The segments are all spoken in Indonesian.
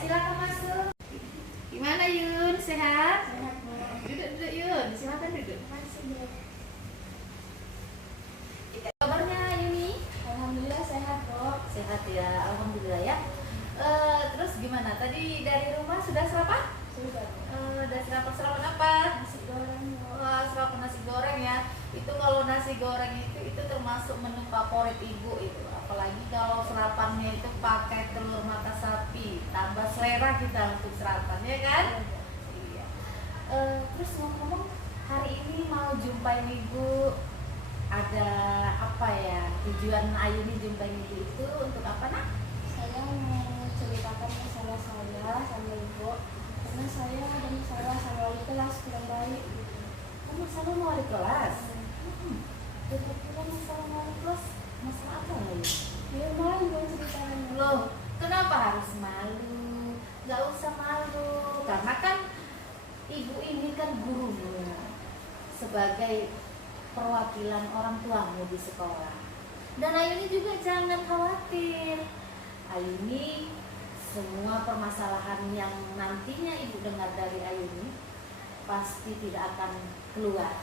silakan masuk. Gimana Yun? Sehat? Sehat, Bu. Duduk Yun, silakan duduk. Masih, Bu. Kabarnya Yuni? Alhamdulillah sehat, Bu. Sehat ya, alhamdulillah ya. Terus gimana? Tadi dari rumah sudah sarapan? Sudah, Bu. Udah sarapan apa? Nasi goreng, Bu. Wah, sarapan nasi goreng ya. Itu kalau nasi goreng itu termasuk menu favorit ibu itu. Apalagi kalau sarapannya itu pakai telur mata sapi, tambah selera kita untuk sarapan ya kan? Iya. Terus ngomong-ngomong, hari ini mau jumpain ibu, ada apa ya, tujuan Ayuni jumpain ibu itu untuk apa nak? Saya mau ceritakan masalah saya sama Ibu. Karena saya ada masalah sama wali kelas kurang baik gitu. Oh, masalah wali kelas. Kira-kira masalah wali kelas, masalah apa lagi? Dia malu dong ceritanya. Loh, kenapa harus malu? Gak usah malu, karena kan ibu ini kan gurumu, sebagai perwakilan orang tuamu di sekolah. Dan Ayuni juga jangan khawatir. Ayuni, semua permasalahan yang nantinya ibu dengar dari Ayuni pasti tidak akan keluar,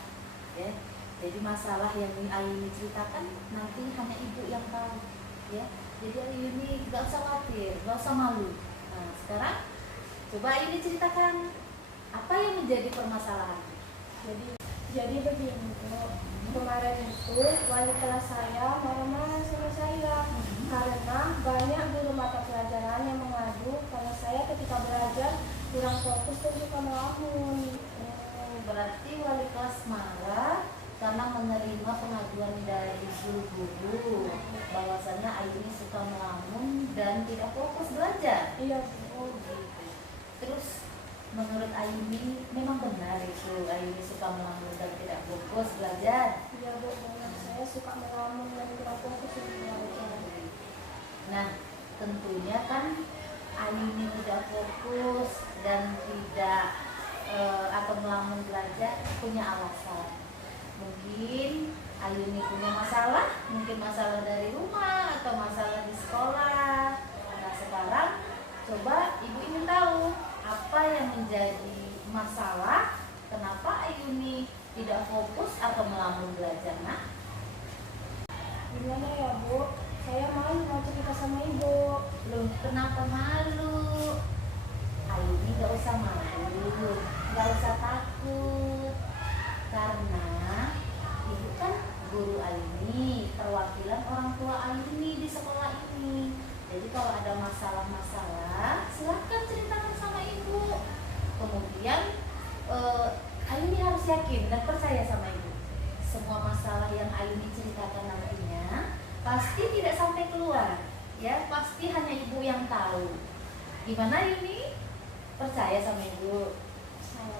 ya. Jadi masalah yang Ayuni ceritakan nanti hanya ibu yang tahu, ya. Jadi Ayuni gak usah khawatir, gak usah malu. Nah, sekarang coba Ayuni ceritakan apa yang menjadi permasalahan. Jadi begini, Bu. Kemarin itu wali kelas saya marah-marah sama saya karena banyak guru mata pelajaran yang mengadu karena saya ketika belajar kurang fokus dan suka melamun. Berarti wali kelas marah karena menerima pengaduan dari guru-guru bahwasannya Ayuni suka melamun dan tidak fokus belajar. Iya, Oh gitu. Terus menurut Ayuni memang benar itu Ayuni suka melamun dan tidak fokus belajar. Iya, Bu. Benar. Saya suka melamun dan kurang fokus untuk belajar. Nah, tentunya kan Ayuni tidak fokus dan tidak atau melamun belajar punya alasan. Mungkin Ayuni punya masalah, mungkin masalah dari rumah atau masalah di sekolah. Nah, sekarang coba ibu ingin tahu apa yang menjadi masalah, kenapa Ayuni tidak fokus atau melamun belajar. Nah, Gimana ya, Bu? Saya malu mau cerita sama Ibu. loh, kenapa malu? Ayuni gak usah malu, gak usah takut, karena ibu kan guru Ayuni, perwakilan orang tua Ayuni di sekolah ini. Jadi kalau ada masalah-masalah, silahkan ceritakan sama ibu. Kemudian Ayuni harus yakin dan percaya sama ibu. Semua masalah yang Ayuni ceritakan nantinya pasti tidak sampai keluar, ya. Pasti hanya ibu yang tahu. Gimana Ayuni? Percaya sama ibu?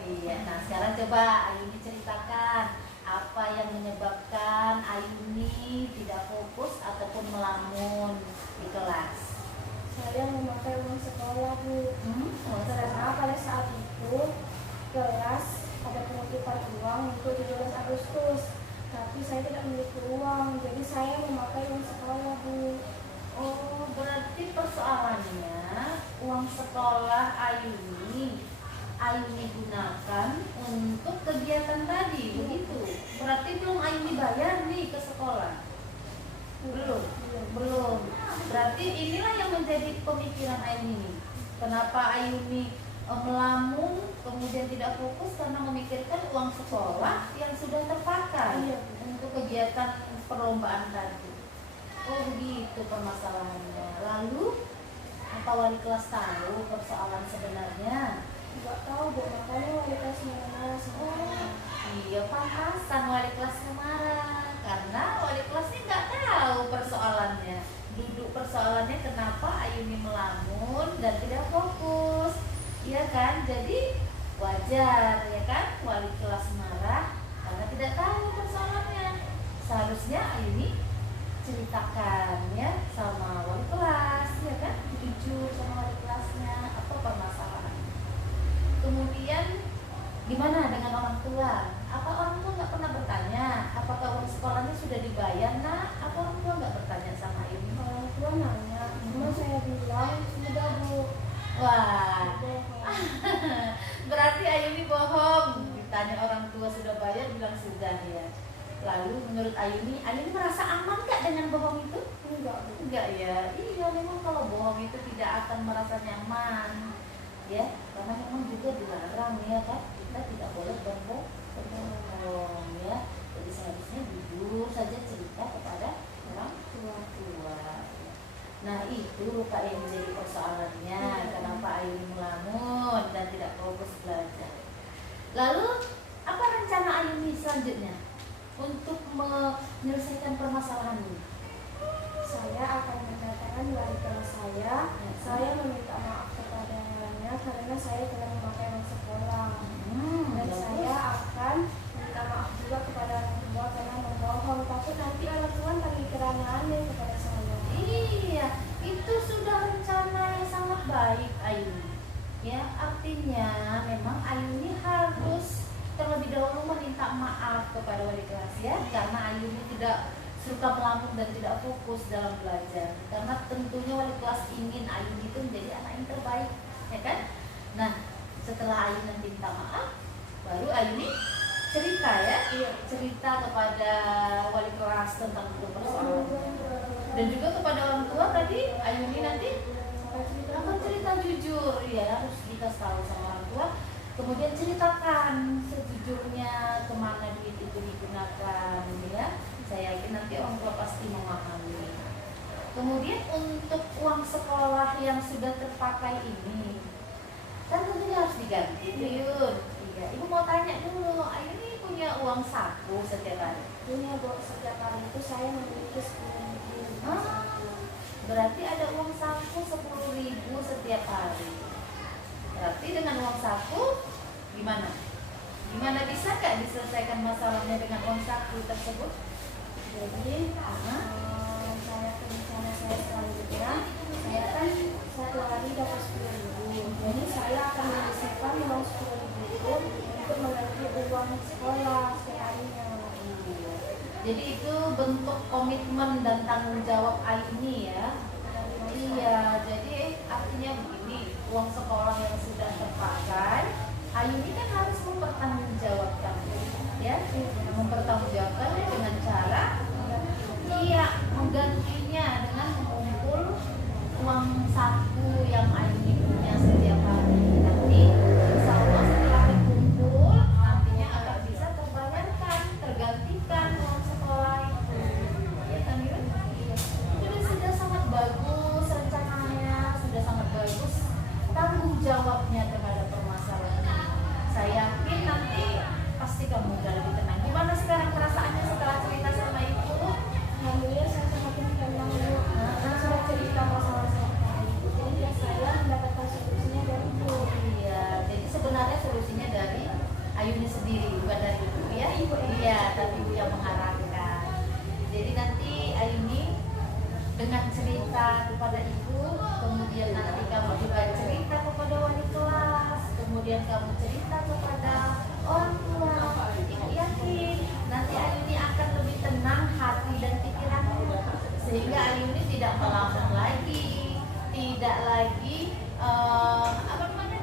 Iya. Nah, sekarang coba Ayuni ceritakan apa yang menyebabkan Ayuni tidak fokus ataupun melamun di kelas. Saya memakai uang sekolah, Bu. Karena pada saat itu kelas ada penutupan uang untuk 17 Agustus. Tapi saya tidak memiliki uang, jadi saya memakai uang sekolah, Bu. Oh, berarti persoalannya uang sekolah Ayuni gunakan untuk kegiatan tadi, begitu. Berarti belum Ayuni bayar nih ke sekolah. Belum. Berarti inilah yang menjadi pemikiran Ayuni. Kenapa Ayuni melamun kemudian tidak fokus karena memikirkan uang sekolah yang sudah terpakai untuk kegiatan perlombaan tadi. Oh begitu permasalahannya. Lalu apa wali kelas tahu persoalan sebenarnya? Nggak tahu, Bu. Makanya wali kelas marah sama saya. Iya, pantasan wali kelasnya marah karena wali kelasnya nggak tahu persoalannya. Duduk persoalannya kenapa Ayuni melamun dan tidak fokus, iya kan? Jadi wajar ya kan wali kelas marah karena tidak tahu persoalannya. Seharusnya Ayuni ceritakan ya sama wali kelas, ya kan? Jujur sama wali kelasnya apa permasalahan. Kemudian gimana dengan orang tua? Apa orang tua nggak pernah bertanya apakah uang sekolahnya sudah dibayar? Nah, apa orang tua nggak bertanya sama ini? Orang tua nanya, cuma saya bilang sudah, Bu. Wah, berarti Ayuni bohong. Ditanya orang tua sudah bayar, bilang sudah ya. Lalu menurut Ayuni merasa aman nggak dengan bohong itu? Enggak ya. Iya, memang kalau bohong itu tidak akan merasa nyaman, ya. Karena memang juga dilarang ya kan. Kita tidak boleh berbohong, ya. Jadi seharusnya jujur saja cerita kepada orang tua. Nah itu Kak yang menjadi persoalannya. Kenapa Ayuni melamun dan tidak fokus belajar. Lalu apa rencana Ayuni selanjutnya untuk menyelesaikan permasalahan ini? Saya akan mendatangkan wali kelas saya. Saya meminta maaf kepadanya karena saya telah memakai uang sekolah. Dan saya akan minta maaf juga kepada orang tua karena membohong. Takut nanti orang tua lagi kerana aneh kepada saya. Iya, itu sudah rencana yang sangat baik Ayuni. Ya, artinya memang Ayuni harus terlebih dahulu meminta maaf kepada wali kelas ya, karena Ayuni tidak suka melamun dan tidak fokus dalam belajar. Karena tentunya wali kelas ingin Ayuni itu menjadi anak yang terbaik, ya kan? Nah, setelah Ayuni minta maaf, baru Ayuni cerita ya, cerita kepada wali kelas tentang persoalan. Dan juga kepada orang tua tadi Ayuni nanti akan cerita jujur ya, harus dikasih tahu sama orang tua. Kemudian ceritakan sejujurnya kemana duit itu digunakan ya. Saya yakin nanti orang tua pasti memahami. Kemudian untuk uang sekolah yang sudah terpakai ini kan tentunya harus diganti, Yun. Iya. Ibu mau tanya dulu, Ayuni punya uang saku setiap hari? Punya, Bu. Setiap hari itu saya memiliki 10.000. Berarti ada uang saku 10.000 setiap hari. Berarti dengan uang saku gimana? Gimana bisa nggak diselesaikan masalahnya dengan uang saku tersebut? Jadi saya rencana saya selanjutnya, saya kan satu hari dapat 10.000. Jadi saya akan menyisihkan uang 10.000 itu untuk mengganti uang sekolah seharinya. Jadi itu bentuk komitmen dan tanggung jawab Ayuni ya. Iya, jadi artinya begini, uang sekolah yang sudah terpakai, Ayuni kan harus mempertanggungjawabkan, ya, mempertanggungjawabkannya dengan cara, menggantinya dengan mengumpul uang saku yang Ayuni punya setiap hari. Nanti, insya Allah setelah dikumpul, nantinya akan bisa terbayarkan, tergantikan uang sekolah itu. Ya kan, Yun? Itu sudah sangat bagus rencananya, sudah sangat bagus tanggung jawabnya terhadap permasalahan ini. Saya yakin nanti pasti kamu udah lebih tenang. Gimana sekarang perasaannya setelah cerita sama ibu? Alhamdulillah saya semakin tenang, Bu. Saya cerita masalah saya. Jadi saya mendapatkan solusinya dari Ibu. Iya, jadi sebenarnya solusinya dari Ayuni sendiri, bukan dari ibu ya? Iya, tapi ibu yang mengarahkan. Jadi nanti Ayuni dengan cerita kepada ibu, kemudian nanti kamu juga cerita kepada wali kelas, kemudian kamu cerita kepada orang tua. Ibu yakin nanti Ayuni akan lebih tenang hati dan pikirannya, sehingga Ayuni tidak melamun lagi, tidak lagi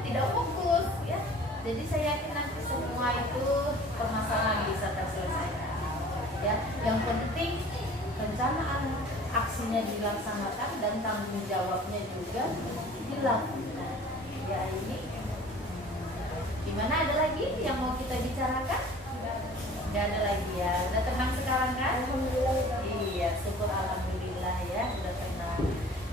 tidak fokus ya. Jadi saya yakin nanti semua itu permasalahan bisa terselesaikan. Ya, yang penting perencanaan aksinya dilaksanakan dan tanggung jawabnya juga dilakukan. Ya ini. Gimana, ada lagi yang mau kita bicarakan? Gak ada lagi ya. Udah tenang sekarang kan? Alhamdulillah. Iya, syukur alhamdulillah ya, udah tenang.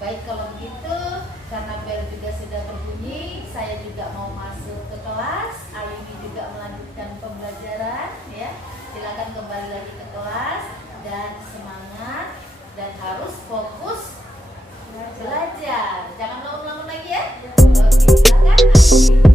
Baik kalau begitu, karena bel juga sudah berbunyi, saya juga mau masuk ke kelas. Ayuni juga melanjutkan pembelajaran ya. Silakan kembali lagi ke kelas dan semangat dan harus fokus belajar. Jangan ngelamun-ngelamun lagi ya. Oke, silakan.